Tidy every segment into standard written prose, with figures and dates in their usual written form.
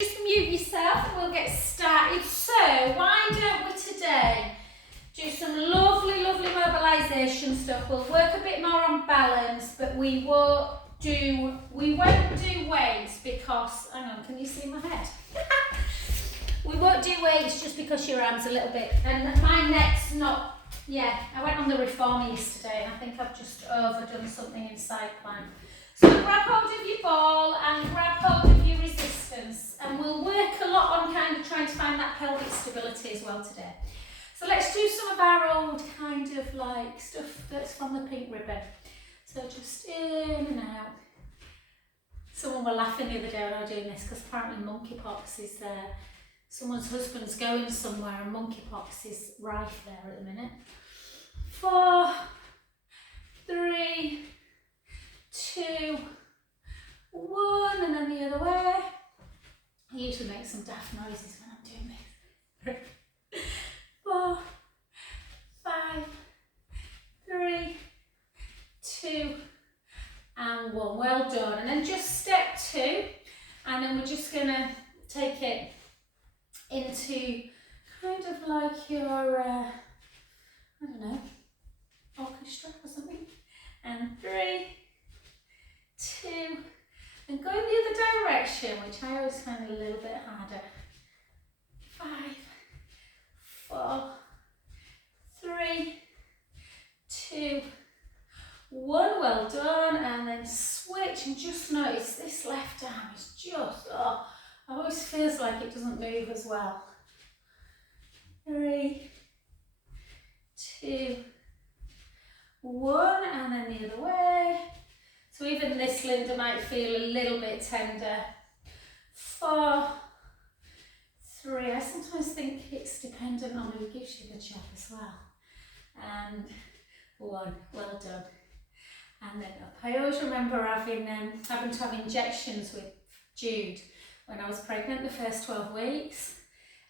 Just mute yourself and we'll get started. So why don't we today do some lovely mobilisation stuff. We'll work a bit more on balance, but we won't do weights because, hang on, can you see my head? We won't do weights just because your arm's a little bit, and my neck's not, I went on the reformer yesterday and I think I've just overdone something in side plank. So grab hold of your ball and grab hold of your resistance, and we'll work a lot on kind of trying to find that pelvic stability as well today. So let's do some of our old kind of like stuff that's from the pink ribbon. So just in and out. Someone were laughing the other day when I was doing this because apparently monkeypox is there. Someone's husband's going somewhere and monkeypox is rife there at the minute. 4, 3, 2, 1, and then the other way. I usually make some daft noises when I'm doing this. 4, 5, 3, 2, and 1. Well done. And then just step 2, and then we're just going to take it into kind of like your, I don't know, orchestra or something. And 3, 2, and go in the other direction, which I always find a little bit harder. 5, 4, 3, 2, 1. Well done. And then switch, and just notice this left arm is just, always feels like it doesn't move as well. 3, 2, 1, and then the other way. So even this, Linda, might feel a little bit tender. 4, 3. I sometimes think it's dependent on who gives you the job as well. And 1. Well done. And then up. I always remember having to have injections with Jude when I was pregnant the first 12 weeks,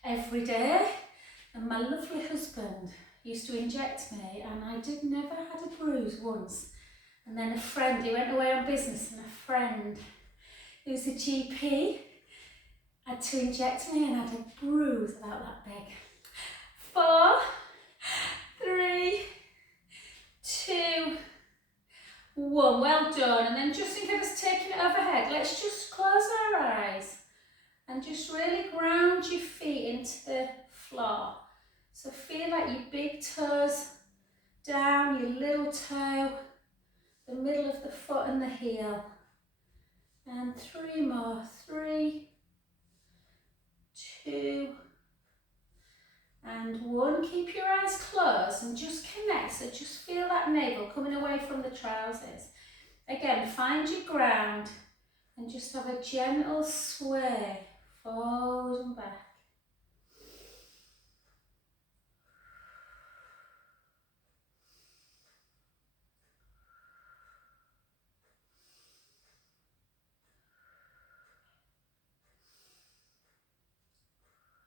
every day. And my lovely husband used to inject me, and I never had a bruise once. And then a friend, he went away on business, and a friend who's a GP had to inject me, and I had a bruise about that big. 4, 3, 2, 1. Well done. And then just in case it's taking it overhead, let's just close our eyes and just really ground your feet into the floor. So feel like your big toes down, your little toe, the middle of the foot and the heel. And 3 more. 3, 2, and 1. Keep your eyes closed and just connect. So just feel that navel coming away from the trousers. Again, find your ground and just have a gentle sway forward and back.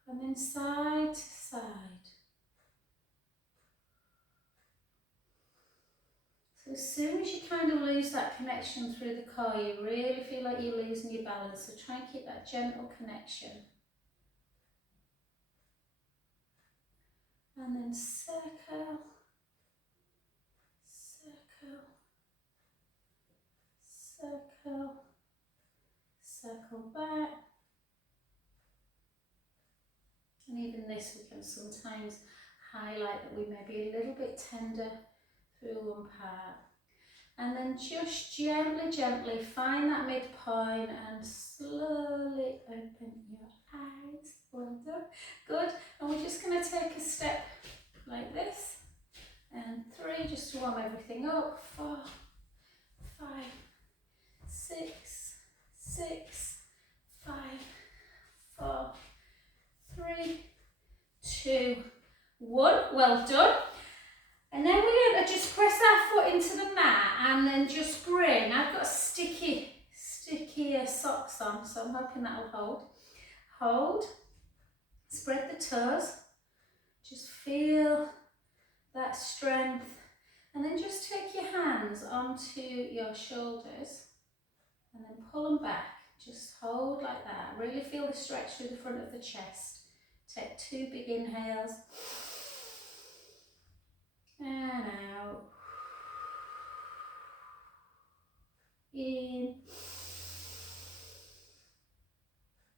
And then side to side. So as soon as you kind of lose that connection through the core, you really feel like you're losing your balance. So try and keep that gentle connection. And then circle, circle, circle, circle back. And even this, we can sometimes highlight that we may be a little bit tender through one part. And then just gently find that midpoint and slowly open your eyes. Well done. Good. And we're just going to take a step like this. And 3, just to warm everything up. 4, 5, 6, 5, 4, 3, 2, 1. Well done. And then we're going to just press our foot into the mat and then just bring, I've got sticky socks on, so I'm hoping that'll hold. Hold, spread the toes, just feel that strength, and then just take your hands onto your shoulders and then pull them back. Just hold like that. Really feel the stretch through the front of the chest. Take 2 big inhales. And out. In.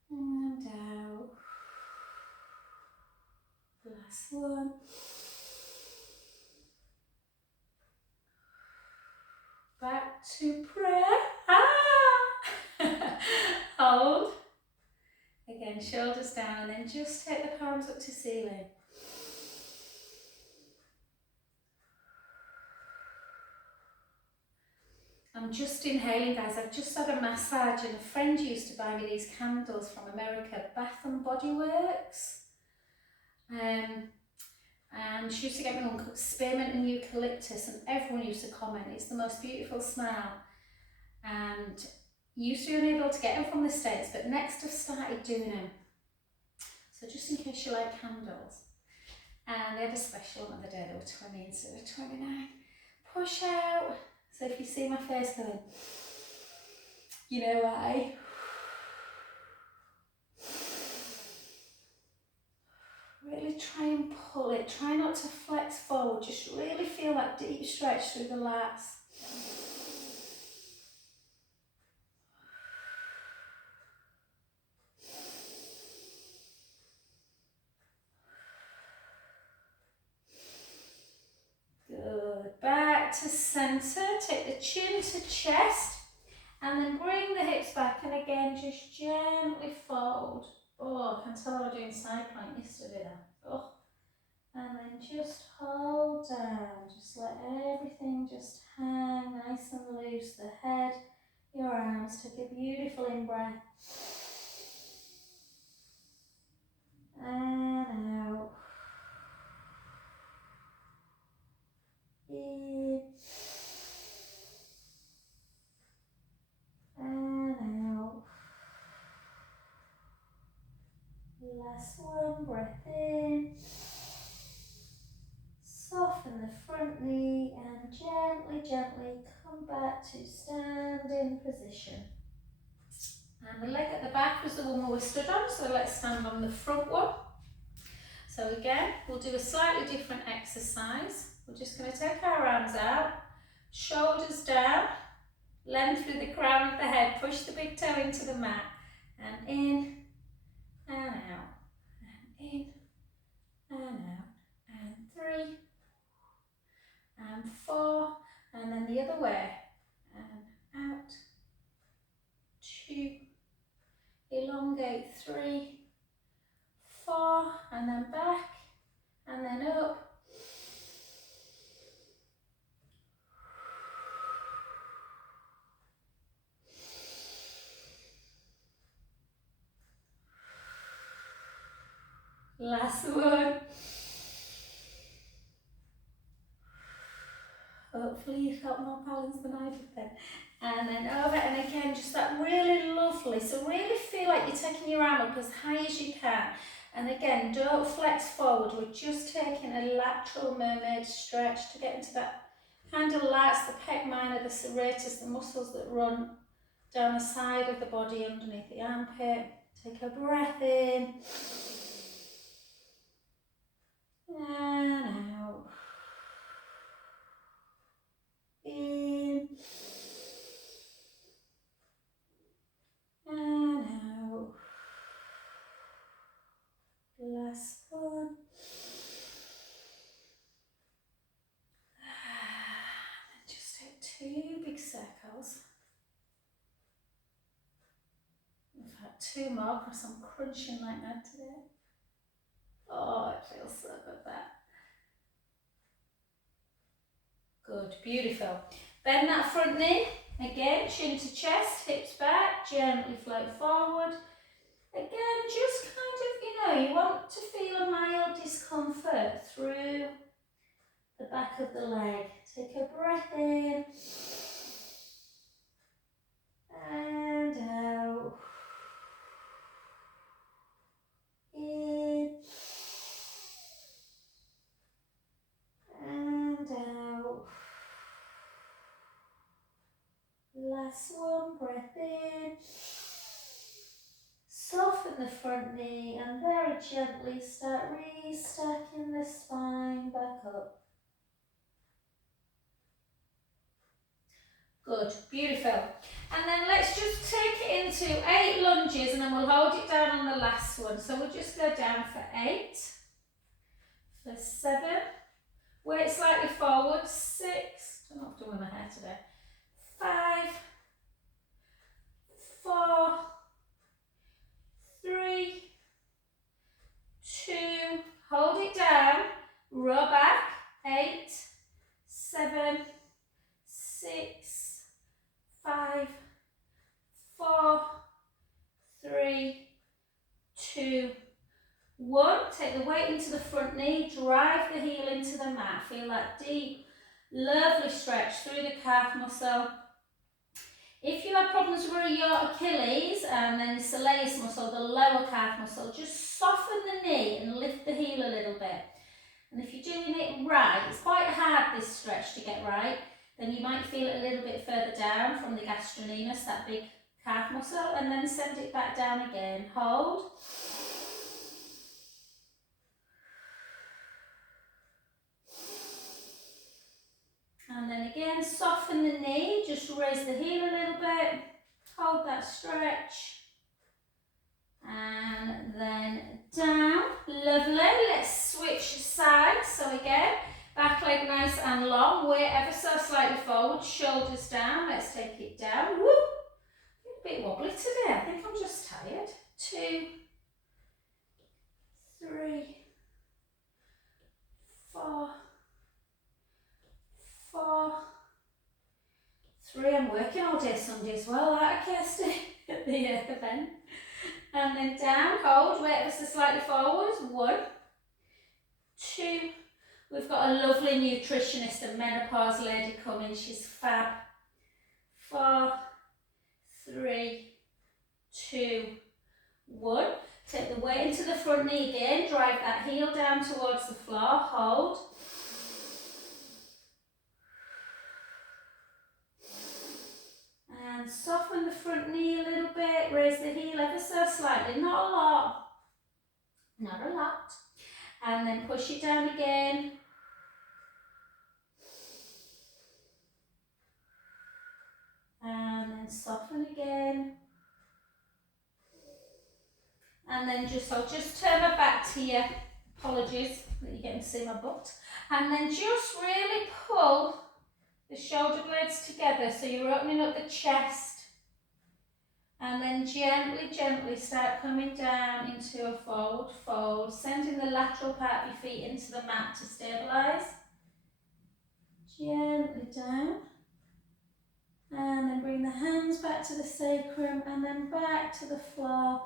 And out. Last one. Back to prayer. Hold. Again, shoulders down, and then just take the palms up to ceiling. I'm just inhaling, guys. I've just had a massage, and a friend used to buy me these candles from America, Bath and Body Works. And she used to get me one called spearmint and eucalyptus, and everyone used to comment, it's the most beautiful smell. And used to be unable to get them from the States, but next I've started doing them. So just in case you like candles. And they had a special on the day, they were 20 instead of 29. Push out. So if you see my face going, you know why. Really try and pull it. Try not to flex forward. Just really feel that deep stretch through the lats. Good. Back to centre. Take the chin to chest. And then bring the hips back. And again, just gently fold. Oh, I can tell I was doing side plank yesterday now. Oh. And then just hold down. Just let everything just hang nice and loose. The head, your arms. Take a beautiful in-breath. And out. In. And out. Last one, breath in. Soften the front knee and gently, gently come back to standing position. And the leg at the back was the one we were stood on, so let's stand on the front one. So again, we'll do a slightly different exercise. We're just going to take our arms out, shoulders down, length through the crown of the head, push the big toe into the mat, and in, and out, and in, and out, and 3, and 4, and then the other way, and out, 2, elongate 3, 4, and then back, and then up, last one. Hopefully you felt more balance than I did then. And then over, and again, just that really lovely. So really feel like you're taking your arm up as high as you can. And again, don't flex forward. We're just taking a lateral mermaid stretch to get into that kind of lats, the pec minor, the serratus, the muscles that run down the side of the body underneath the armpit. Take a breath in. And out. In. And out. Last one. And just take 2 big circles. We've had 2 more because I'm crunching like that today. Oh, it feels so good, that. Good, beautiful. Bend that front knee. Again, chin to chest, hips back, gently float forward. Again, just kind of, you want to feel a mild discomfort through the back of the leg. Take a breath in. And out. In. And out. Last one, breath in. front knee and very gently start restacking the spine back up. Good, beautiful. And then let's just take it into 8 lunges and then we'll hold it down on the last one. So we'll just go down for 8, for 7, weight slightly forward, 6, I don't know what I'm doing with my hair today, 5, 4, 3, 2, hold it down, row back, 8, 7, 6, 5, 4, 3, 2, 1. Take the weight into the front knee, drive the heel into the mat. Feel that deep, lovely stretch through the calf muscle. If you have problems with your Achilles and then the soleus muscle, the lower calf muscle, just soften the knee and lift the heel a little bit. And if you're doing it right, it's quite hard this stretch to get right, then you might feel it a little bit further down from the gastrocnemius, that big calf muscle, and then send it back down again. Hold. And then again, soften the knee, just raise the heel a little bit, hold that stretch, and then down. Lovely. Let's switch sides. So again, back leg nice and long, weight ever so slightly forward, shoulders down. Let's take it down. Woo! A bit wobbly today. I think I'm just tired. 2, 3, 4, 4, 3. I'm working all day Sunday as well, aren't I, Kirsty? At the event. And then down, hold, weight ever so slightly forward. 1, 2. We've got a lovely nutritionist, a menopause lady coming. She's fab. 4, 3, 2, 1. Take the weight into the front knee again. Drive that heel down towards the floor. Hold. And soften the front knee a little bit. Raise the heel ever so slightly. Not a lot. Not a lot. And then push it down again. And then soften again. And then I'll just turn my back to you. Apologies that you're getting to see my butt. And then just really pull the shoulder blades together so you're opening up the chest. And then gently, gently start coming down into a forward fold, sending the lateral part of your feet into the mat to stabilise. Gently down. And then bring the hands back to the sacrum and then back to the floor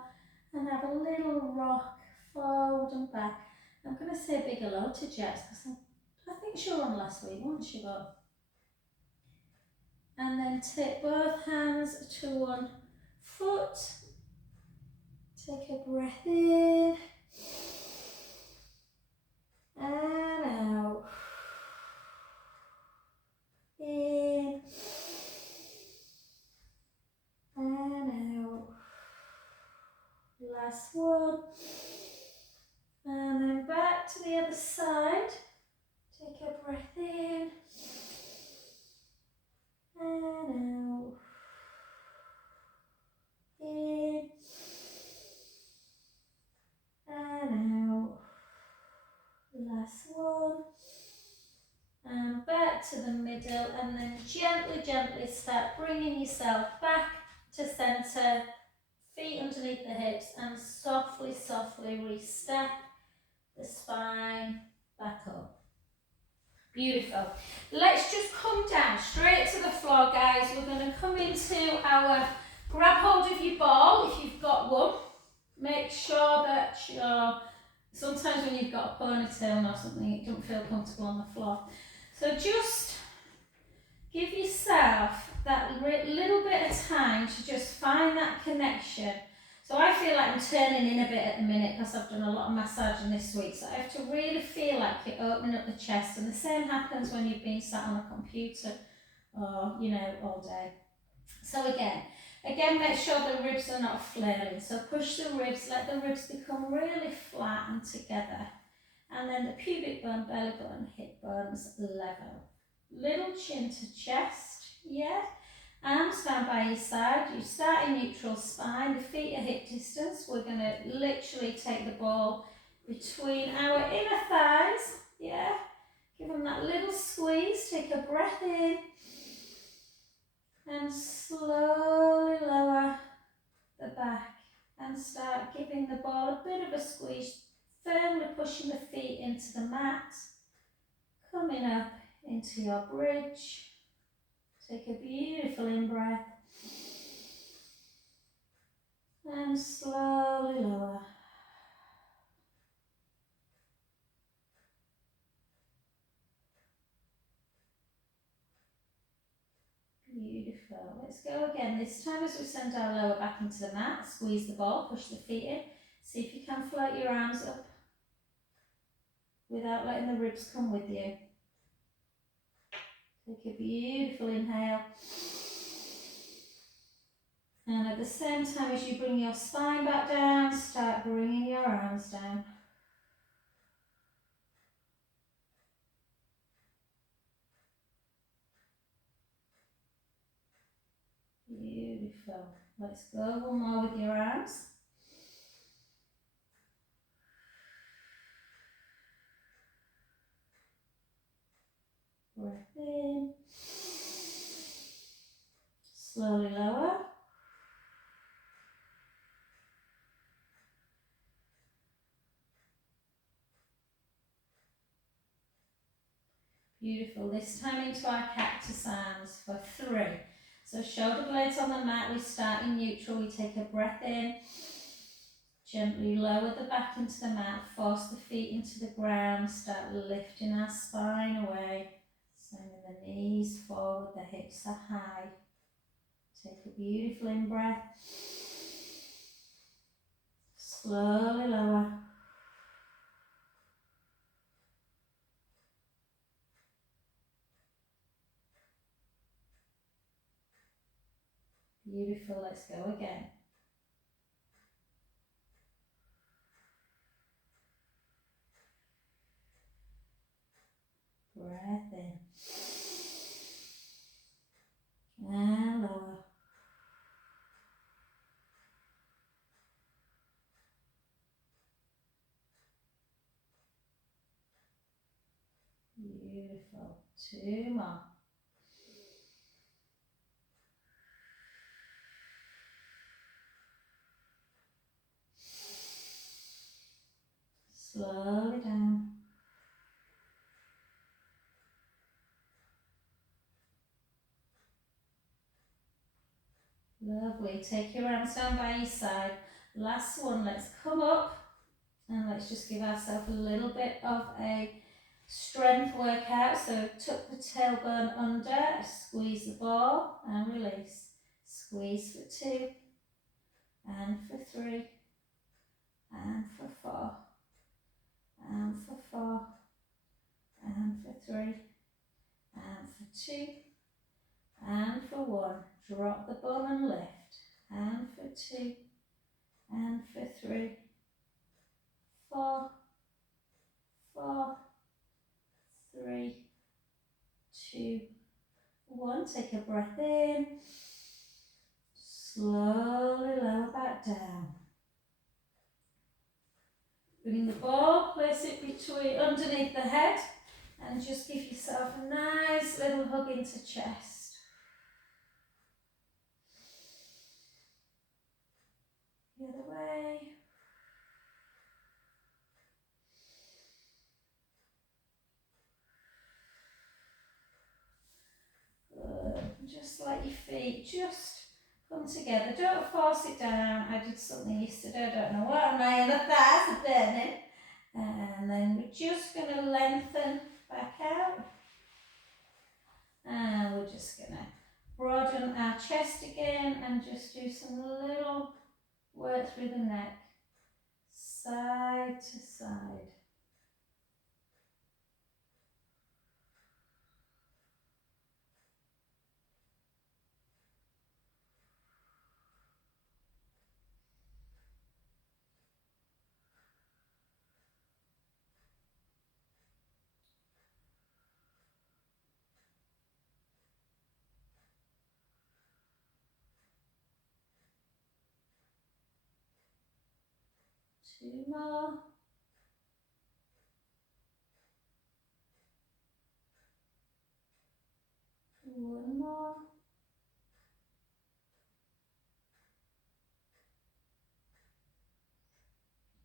and have a little rock forward and back. I'm going to say a big hello to Jess because I think she was on last week, wasn't she, Bob? And then take both hands to one foot. Take a breath in and out. In and out. Last one. And then back to the other side. Take a breath in and out. In and out. Last one. And back to the middle, and then gently, gently start bringing yourself back to centre, feet underneath the hips, and softly, softly restack the spine back up. Beautiful. Let's just come down straight to the floor, guys. We're going to come into our grab hold of your ball if you've got one. Make sure that sometimes when you've got a ponytail or something, it don't feel comfortable on the floor. So just give yourself that little bit of time to just find that connection. So I feel like I'm turning in a bit at the minute because I've done a lot of massaging this week. So I have to really feel like you're opening up the chest. And the same happens when you've been sat on a computer or, all day. So again, Again, make sure the ribs are not flailing. So push the ribs, let the ribs become really flat and together. And then the pubic bone, belly button, hip bones level. Little chin to chest, yeah. Arms down by your side. You start in neutral spine, the feet are hip distance. We're going to literally take the ball between our inner thighs, yeah. Give them that little squeeze, take a breath in. And slowly lower the back and start giving the ball a bit of a squeeze, firmly pushing the feet into the mat, coming up into your bridge. Take a beautiful in-breath and slowly lower. Beautiful. Let's go again. This time as we send our lower back into the mat, squeeze the ball, push the feet in. See if you can float your arms up without letting the ribs come with you. Take a beautiful inhale. And at the same time as you bring your spine back down, start bringing your arms down. Beautiful. Let's go one more with your arms. Breath in. Slowly lower. Beautiful. This time into our cactus arms for 3. So shoulder blades on the mat, we start in neutral, we take a breath in. Gently lower the back into the mat, force the feet into the ground, start lifting our spine away. Sending the knees forward, the hips are high. Take a beautiful in-breath. Slowly lower. Beautiful, let's go again. Breath in. And lower. Beautiful. 2 more. Slowly down. Lovely. Take your arms down by your side. Last one. Let's come up and let's just give ourselves a little bit of a strength workout. So tuck the tailbone under, squeeze the ball and release. Squeeze for 2 and for 3 and for 4 and for 4 and for 3 and for 2 and for 1. Drop the bum and lift. And for 2 and for 3, 4, 4, 3, 2, 1. Take a breath in. Slowly lower back down. Bring the ball, place it between underneath the head and just give yourself a nice little hug into chest. The other way. Good. Just let your feet just come together. Don't force it down. I did something yesterday, I don't know what, my other thighs are burning. And then we're just going to lengthen back out. And we're just going to broaden our chest again and just do some little work through the neck, side to side. 2 more. One more.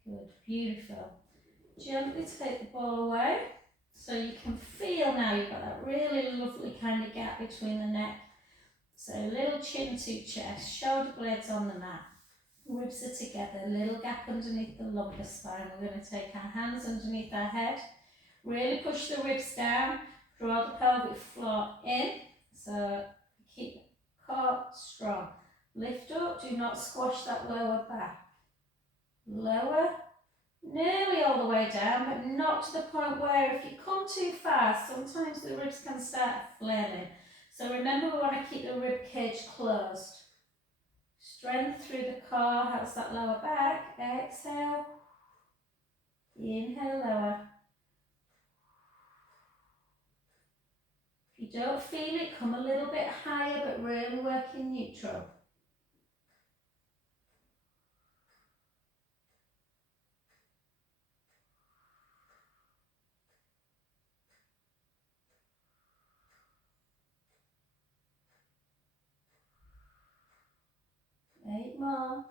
Good, beautiful. Gently take the ball away so you can feel now you've got that really lovely kind of gap between the neck. So little chin to chest, shoulder blades on the mat, ribs are together, little gap underneath the lumbar spine. We're going to take our hands underneath our head, really push the ribs down, draw the pelvic floor in, so keep the core strong. Lift up, do not squash that lower back. Lower, nearly all the way down, but not to the point where if you come too fast, sometimes the ribs can start flailing. So remember, we want to keep the rib cage closed. Strength through the core, helps that lower back. Exhale, inhale, lower. If you don't feel it, come a little bit higher, but really work in neutral. Eight more.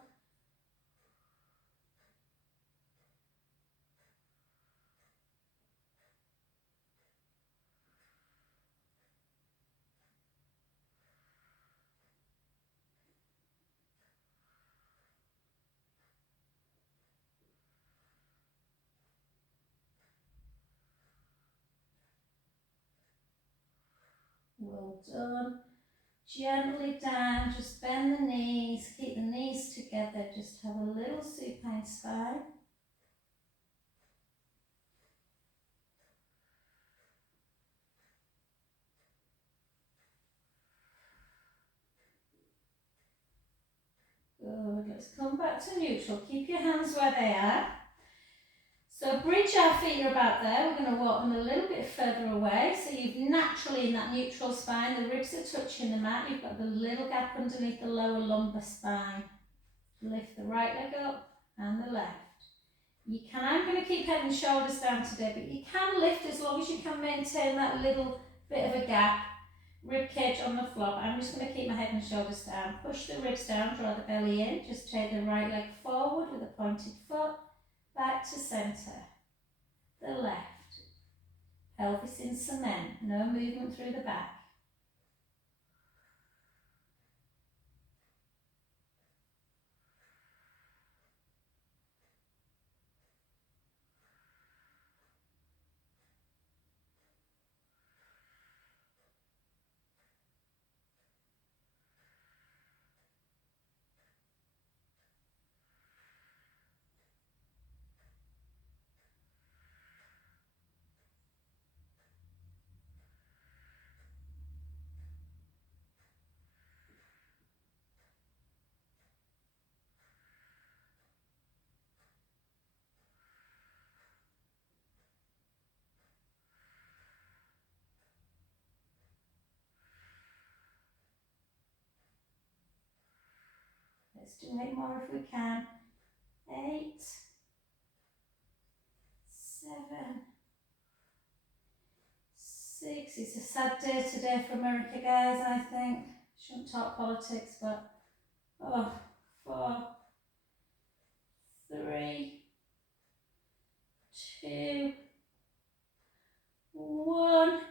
Well done. Gently down, just bend the knees, keep the knees together, just have a little supine spine. Good, let's come back to neutral. Keep your hands where they are. So bridge our feet are about there. We're going to walk them a little bit further away. So you've naturally in that neutral spine, the ribs are touching the mat. You've got the little gap underneath the lower lumbar spine. Lift the right leg up and the left. You can, I'm going to keep head and shoulders down today, but you can lift as long as you can maintain that little bit of a gap. Rib cage on the floor. I'm just going to keep my head and shoulders down. Push the ribs down, draw the belly in. Just take the right leg forward with a pointed foot. Back to centre. The left. Pelvis in cement. No movement through the back. Let's do 8 more if we can. 8, 7, 6. It's a sad day today for America, guys, I think. Shouldn't talk politics, but 4, 3, 2, 1.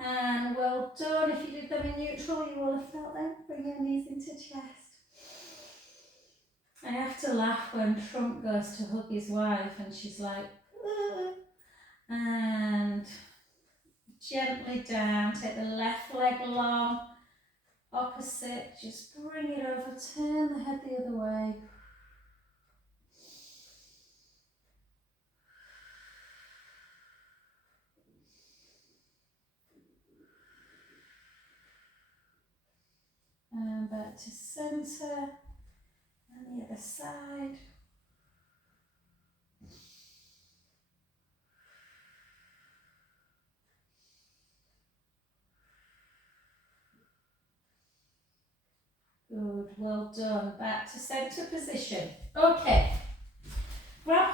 And well done. If you did them in neutral, you will have felt them. Bring your knees into chest. I have to laugh when Trump goes to hug his wife and she's like, "Ugh." And gently down, take the left leg long, opposite, just bring it over, turn the head the other way. And back to centre, and the other side. Good, well done. Back to centre position. Okay, grab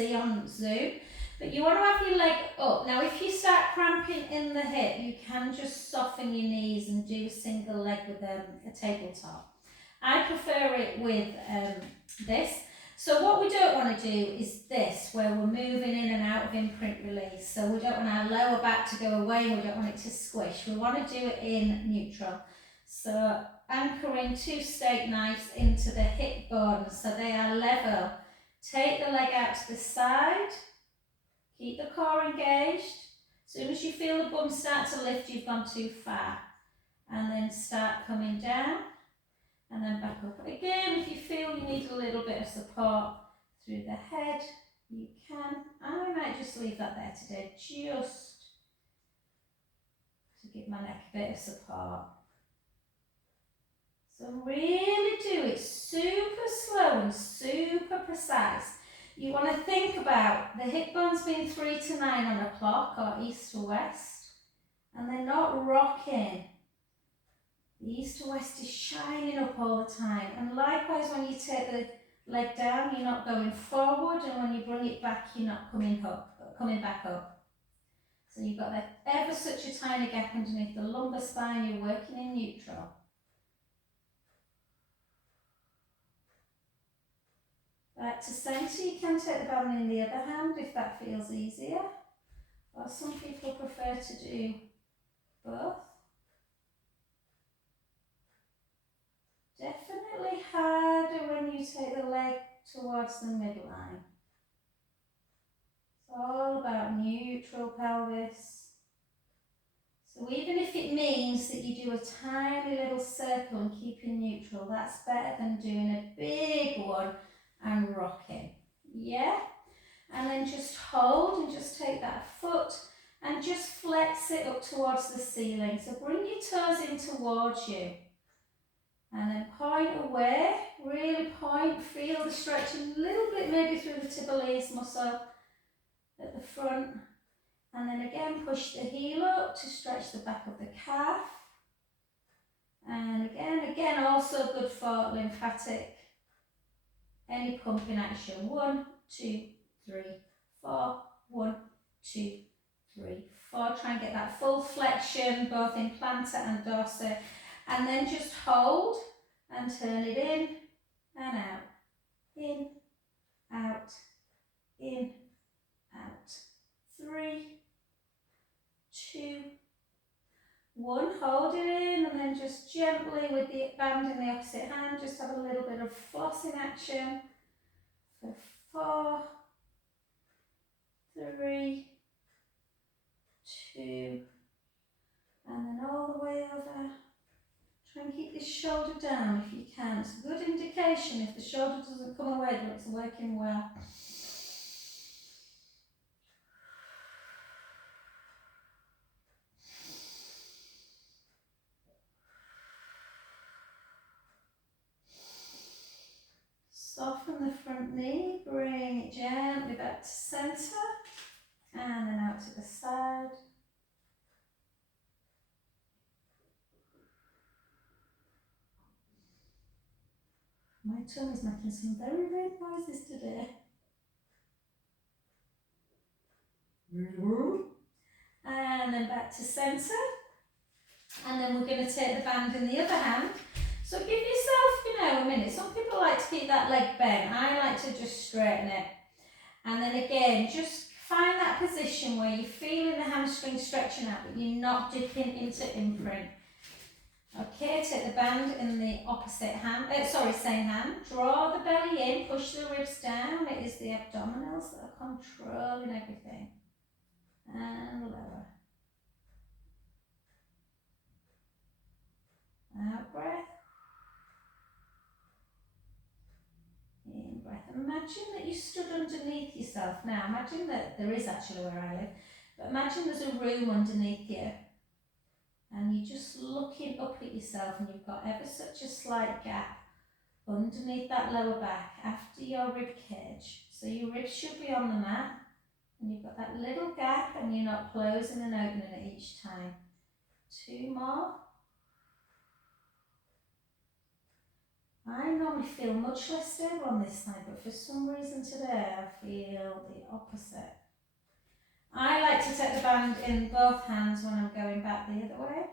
see on Zoom. But you want to have your leg up. Now if you start cramping in the hip, you can just soften your knees and do a single leg with a tabletop. I prefer it with this. So what we don't want to do is this, where we're moving in and out of imprint release. So we don't want our lower back to go away, we don't want it to squish. We want to do it in neutral. So anchoring 2 steak knives into the hip bones so they are level. Take the leg out to the side, keep the core engaged. As soon as you feel the bum start to lift, you've gone too far. And then start coming down. And then back up again. If you feel you need a little bit of support through the head, you can. I might just leave that there today, just to give my neck a bit of support. So really do it super slow and super precise. You want to think about the hip bones being 3 to 9 on a clock or east to west, and they're not rocking. The east to west is shining up all the time, and likewise when you take the leg down, you're not going forward, and when you bring it back, you're not coming back up. So you've got that ever such a tiny gap underneath the lumbar spine. You're working in neutral. Back to centre. You can take the band in the other hand if that feels easier, or some people prefer to do both. Definitely harder when you take the leg towards the midline. It's all about neutral pelvis. So even if it means that you do a tiny little circle and keeping neutral, that's better than doing a big one and rocking. Yeah? And then just hold and just take that foot and just flex it up towards the ceiling. So bring your toes in towards you. And then point away, really point, feel the stretch a little bit maybe through the tibialis muscle at the front. And then again push the heel up to stretch the back of the calf. And again also good for lymphatic, any pumping action. 1, 2, 3, 4, 1, 2, 3, 4. Try and get that full flexion both in plantar and dorsal. And then just hold and turn it in and out, in, out, in, out. 3, 2, 1. Hold it in and then just gently with the band in the opposite hand, just have a little bit of flossing action for 4, 3, 2, and then all the way over. Try and keep this shoulder down if you can. It's a good indication if the shoulder doesn't come away that it's working well. Soften the front knee, bring it gently back to centre, and then out to the side. My tummy's making some very weird noises today. And then back to centre. And then we're going to take the band in the other hand. So give yourself, a minute. Some people like to keep that leg bent. I like to just straighten it. And then again, just find that position where you're feeling the hamstring stretching out, but you're not dipping into imprint. Okay, take the band in the opposite hand, same hand. Draw the belly in, push the ribs down. It is the abdominals that are controlling everything. And lower. Out breath. In breath. Imagine that you stood underneath yourself. Now imagine that there is actually where I live, but imagine there's a room underneath you. And you're just looking up at yourself and you've got ever such a slight gap underneath that lower back after your rib cage. So your ribs should be on the mat and you've got that little gap and you're not closing and opening it each time. 2 more. I normally feel much less stable on this side, but for some reason today I feel the opposite. I like to take the band in both hands when I'm going back the other way.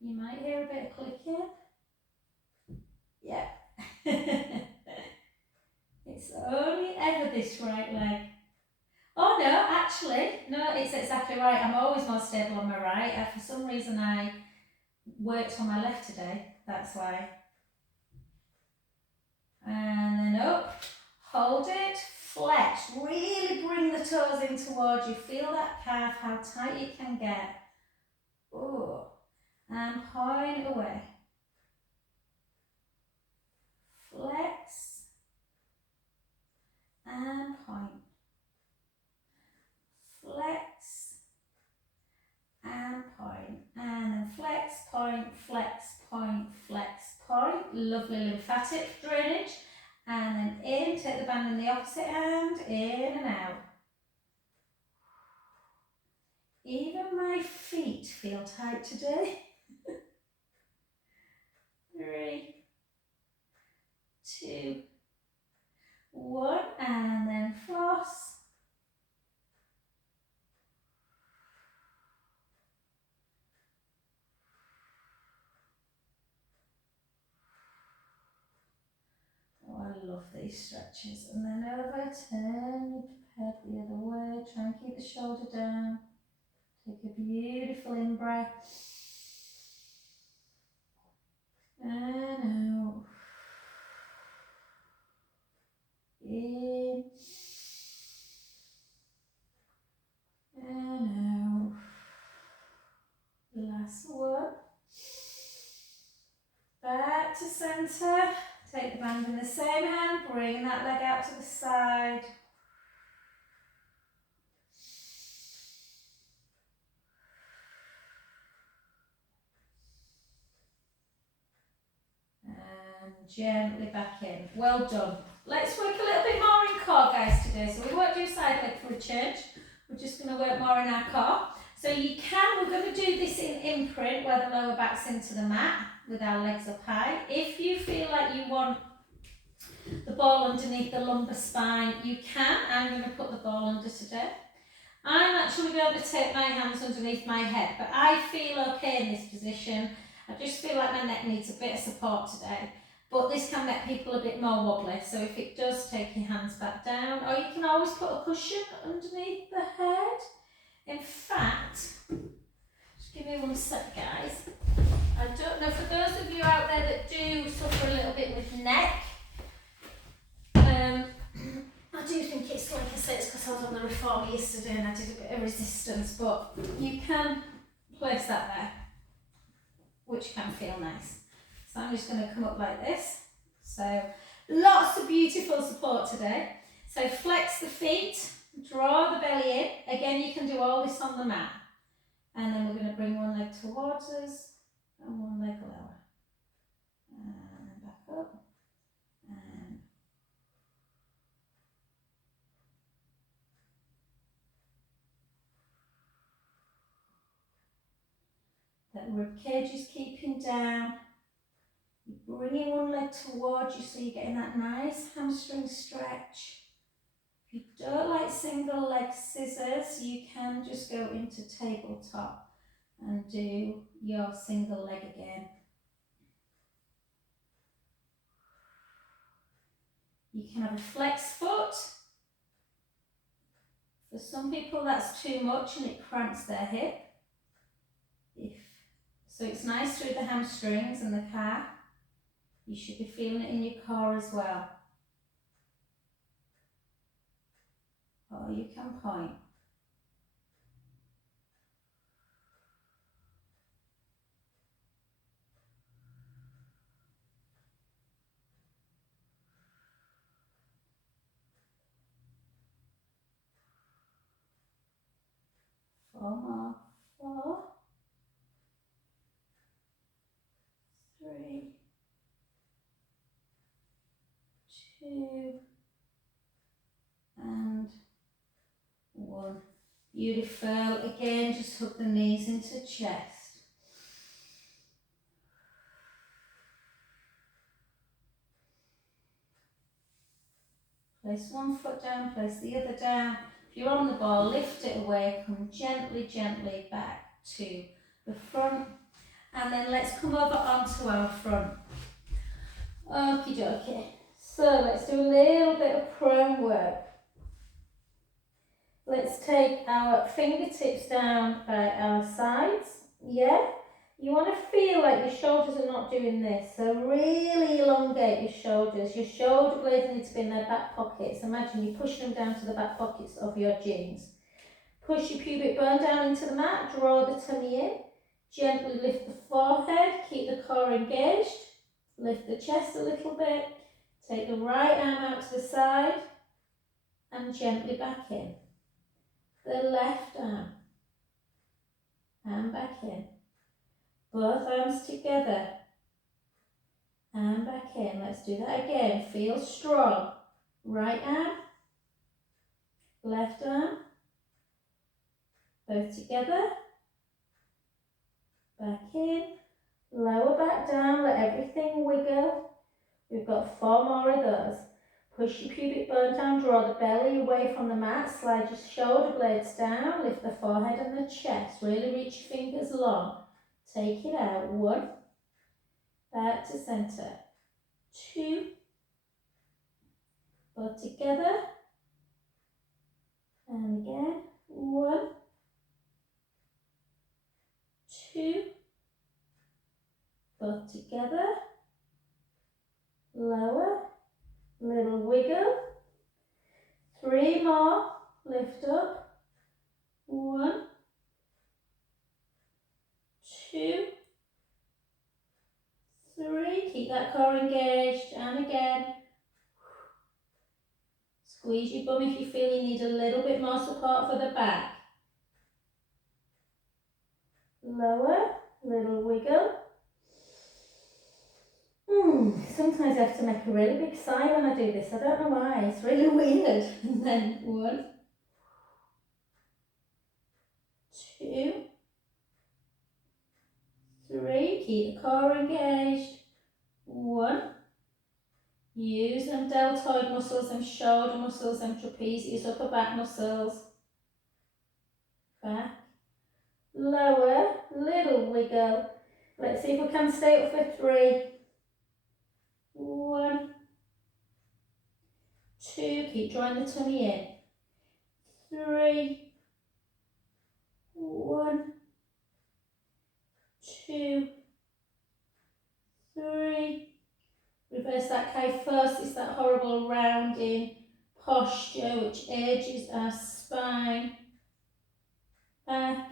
You might hear a bit of clicking. Yeah. It's only ever this right leg. Oh no, actually, no, it's exactly right. I'm always more stable on my right. For some reason I worked on my left today, that's why. And then up, hold it, flex, really bring the toes in towards you. Feel that calf, how tight it can get. Oh, and point away. Flex and point. Flex and point. And then flex, point, flex, point, flex, point. Lovely lymphatic drainage. And then in, take the band in the opposite hand, in and out. Even my feet feel tight today. 3, 2, 1, and then floss. Oh, I love these stretches. And then over, turn your head the other way, try and keep the shoulder down. Take a beautiful in-breath. And out. In. And out. Last one. Back to centre. Take the band in the same hand, bring that leg out to the side. And gently back in. Well done. Let's work a little bit more in core, guys, today. So we won't do side leg for a change. We're just going to work more in our core. So you can, we're going to do this in imprint, where the lower back's into the mat with our legs up high. If you feel like you want the ball underneath the lumbar spine, you can. I'm going to put the ball under today. I'm actually going to take my hands underneath my head, but I feel okay in this position. I just feel like my neck needs a bit of support today. But this can make people a bit more wobbly, so if it does, take your hands back down, or you can always put a cushion underneath the head. In fact, just give me one sec, guys. I don't know, for those of you out there that do suffer a little bit with neck, I do think it's, like I say, it's because I was on the reformer yesterday and I did a bit of resistance, but you can place that there, which can feel nice. So I'm just going to come up like this. So lots of beautiful support today. So flex the feet, draw the belly in. Again, you can do all this on the mat. And then we're going to bring one leg towards us and one leg lower. And then back up. And that rib cage is keeping down. You're bringing one leg towards you so you're getting that nice hamstring stretch. If you don't like single leg scissors, you can just go into tabletop and do your single leg again. You can have a flex foot. For some people that's too much and it cramps their hip. So it's nice through the hamstrings and the calf. You should be feeling it in your core as well. Or you can point. Four more. 4, 3, 2, and 1. Beautiful. Again, just hook the knees into chest. Place one foot down, place the other down. If you're on the ball, lift it away, come gently, gently back to the front. And then let's come over onto our front. Okie dokie. So let's do a little bit of prone work. Let's take our fingertips down by our sides. Yeah? You want to feel like your shoulders are not doing this. So really elongate your shoulders. Your shoulder blades need to be in their back pockets. Imagine you push them down to the back pockets of your jeans. Push your pubic bone down into the mat. Draw the tummy in. Gently lift the forehead. Keep the core engaged. Lift the chest a little bit. Take the right arm out to the side. And gently back in. The left arm. And back in. Both arms together. And back in. Let's do that again. Feel strong. Right arm. Left arm. Both together. Back in. Lower back down. Let everything wiggle. We've got 4 more of those. Push your pubic bone down. Draw the belly away from the mat. Slide your shoulder blades down. Lift the forehead and the chest. Really reach your fingers long. Take it out. 1. Back to center. 2. Both together. And again. 1. 2. Both together. Lower. Little wiggle. 3 more. Lift up. 1. 2. 3. Keep that core engaged. And again. Squeeze your bum if you feel you need a little bit more support for the back. Lower. Little wiggle. Sometimes I have to make a really big sigh when I do this. I don't know why. It's really weird. And then 1. 2. 3. Keep the core engaged. 1. Use them deltoid muscles, them shoulder muscles, them trapezius upper back muscles. Back. Lower. Little wiggle. Let's see if we can stay up for 3. 1. 2. Keep drawing the tummy in. 3. 1. 2. 3. Reverse that kyphosis, that horrible rounding posture which ages our spine. Back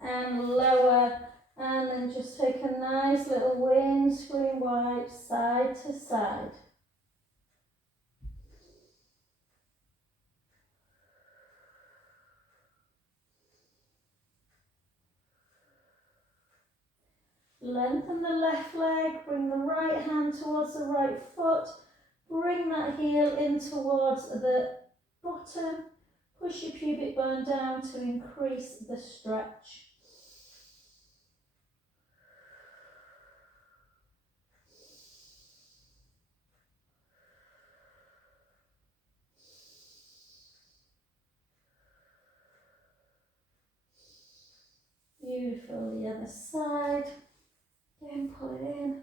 and lower, and then just take a nice little windscreen wipe side to side. Lengthen the left leg, bring the right hand towards the right foot, bring that heel in towards the bottom, push your pubic bone down to increase the stretch. Beautiful, the other side. Again, pull it in.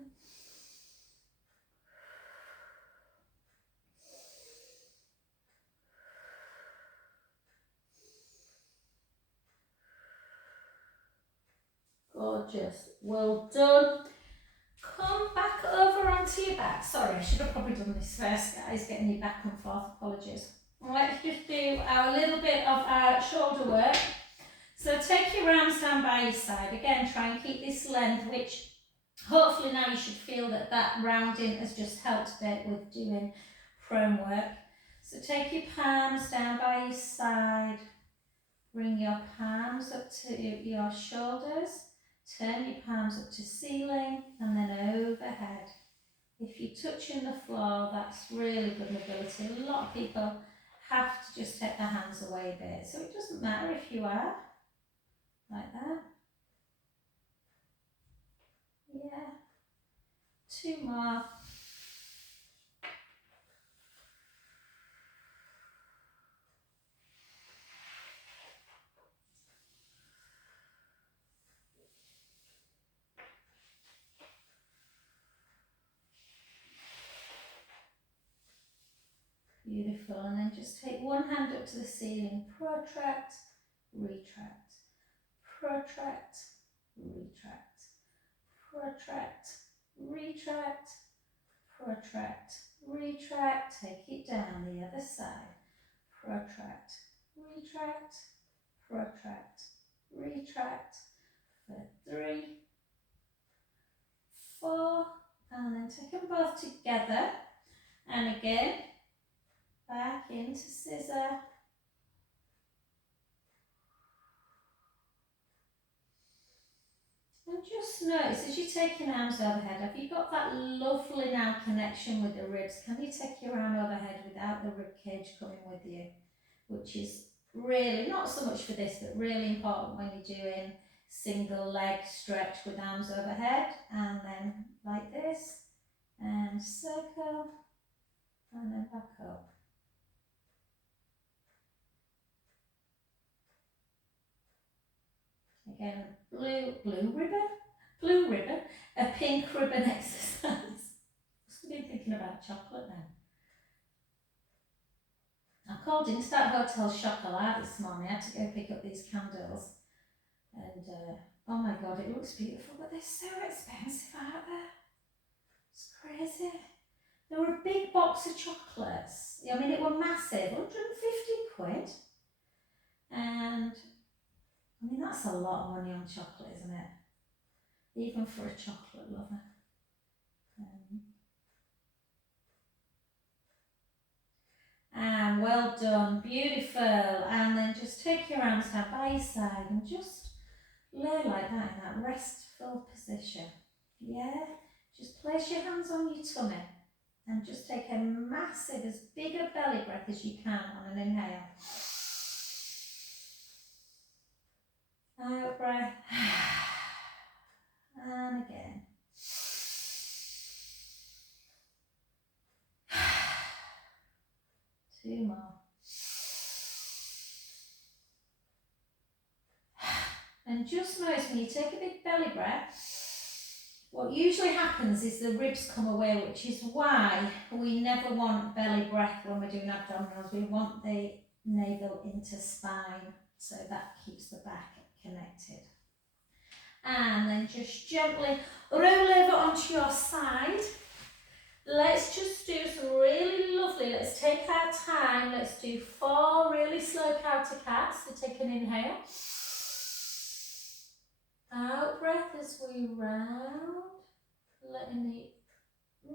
Gorgeous, well done. Come back over onto your back. Sorry, I should have probably done this first, guys, getting you back and forth, apologies. Let's just do our little bit of our shoulder work. So take your arms down by your side. Again, try and keep this length, which hopefully now you should feel that that rounding has just helped a bit with doing prone work. So take your palms down by your side. Bring your palms up to your shoulders. Turn your palms up to ceiling and then overhead. If you're touching the floor, that's really good mobility. A lot of people have to just take their hands away a bit. So it doesn't matter if you are. Like that. Yeah. 2 more. Beautiful. And then just take one hand up to the ceiling. Protract, retract, protract, retract, protract, retract, protract, retract. Take it down the other side. Protract, retract, protract, retract. For 3, 4, and then take them both together. And again, back into scissor. And just notice as you're taking arms overhead, have you got that lovely now connection with the ribs? Can you take your arm overhead without the rib cage coming with you? Which is really, not so much for this, but really important when you're doing single leg stretch with arms overhead. And then like this, and circle, and then back up. Again, blue ribbon, a pink ribbon exercise. Must have been thinking about chocolate now. I called into that hotel chocolat this morning. I had to go pick up these candles, and oh my god, it looks beautiful, but they're so expensive out there. It's crazy. They were a big box of chocolates. I mean, it were massive, 150 quid. And I mean, that's a lot of money on chocolate, isn't it? Even for a chocolate lover. And well done, beautiful. And then just take your arms down by your side and just lay like that in that restful position. Yeah, just place your hands on your tummy and just take a massive, as big a belly breath as you can on an inhale. Out breath. And again. Two more. And just notice when you take a big belly breath, what usually happens is the ribs come away, which is why we never want belly breath when we're doing abdominals. We want the navel into spine, so that keeps the back connected. And then just gently roll over onto your side. Let's just do some really lovely, let's take our time, let's do 4 really slow counter cats. So take an inhale. Out breath as we round, letting the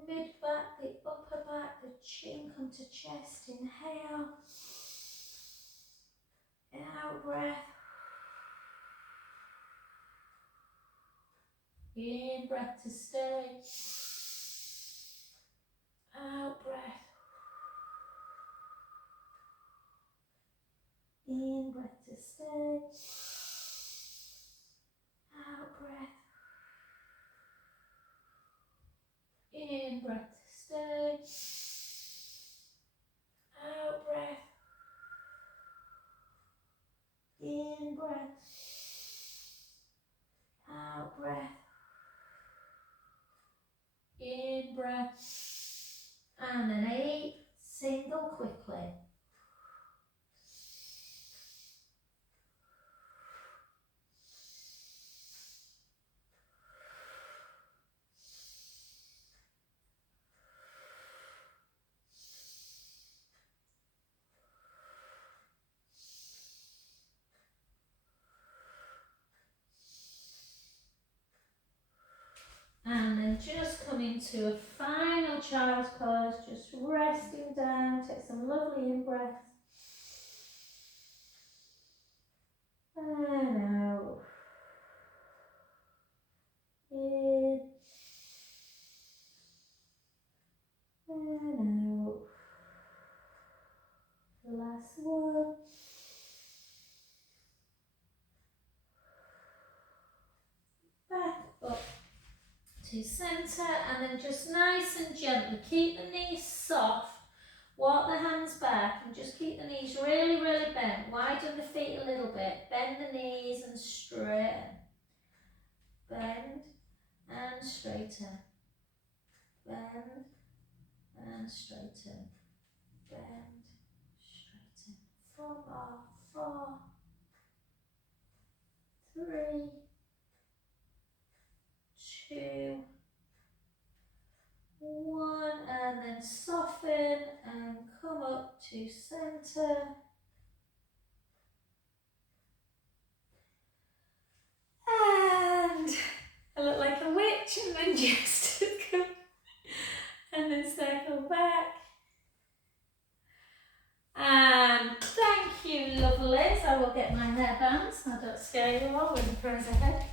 mid back, the upper back, the chin come to chest. Inhale. Out breath. In breath to stay. Out breath. In breath to stay. Out breath. In breath to stay. Out breath. In breath. Out breath. In breath. And an 8, single quickly. And then just come into a final child's pose, just resting down, take some lovely in-breaths. And out. In. And out. The last one. Back up to centre, and then just nice and gently keep the knees soft, walk the hands back and just keep the knees really, really bent. Widen the feet a little bit, bend the knees and straighten. Bend and straighten. Bend and straighten. bend, straighten. 4 more, 4, 3, 2, 1, and then soften and come up to center. And I look like a witch, and then just come and then circle back. And thank you, lovelies. I will get my hairbands. I don't scare you all with the prayers ahead.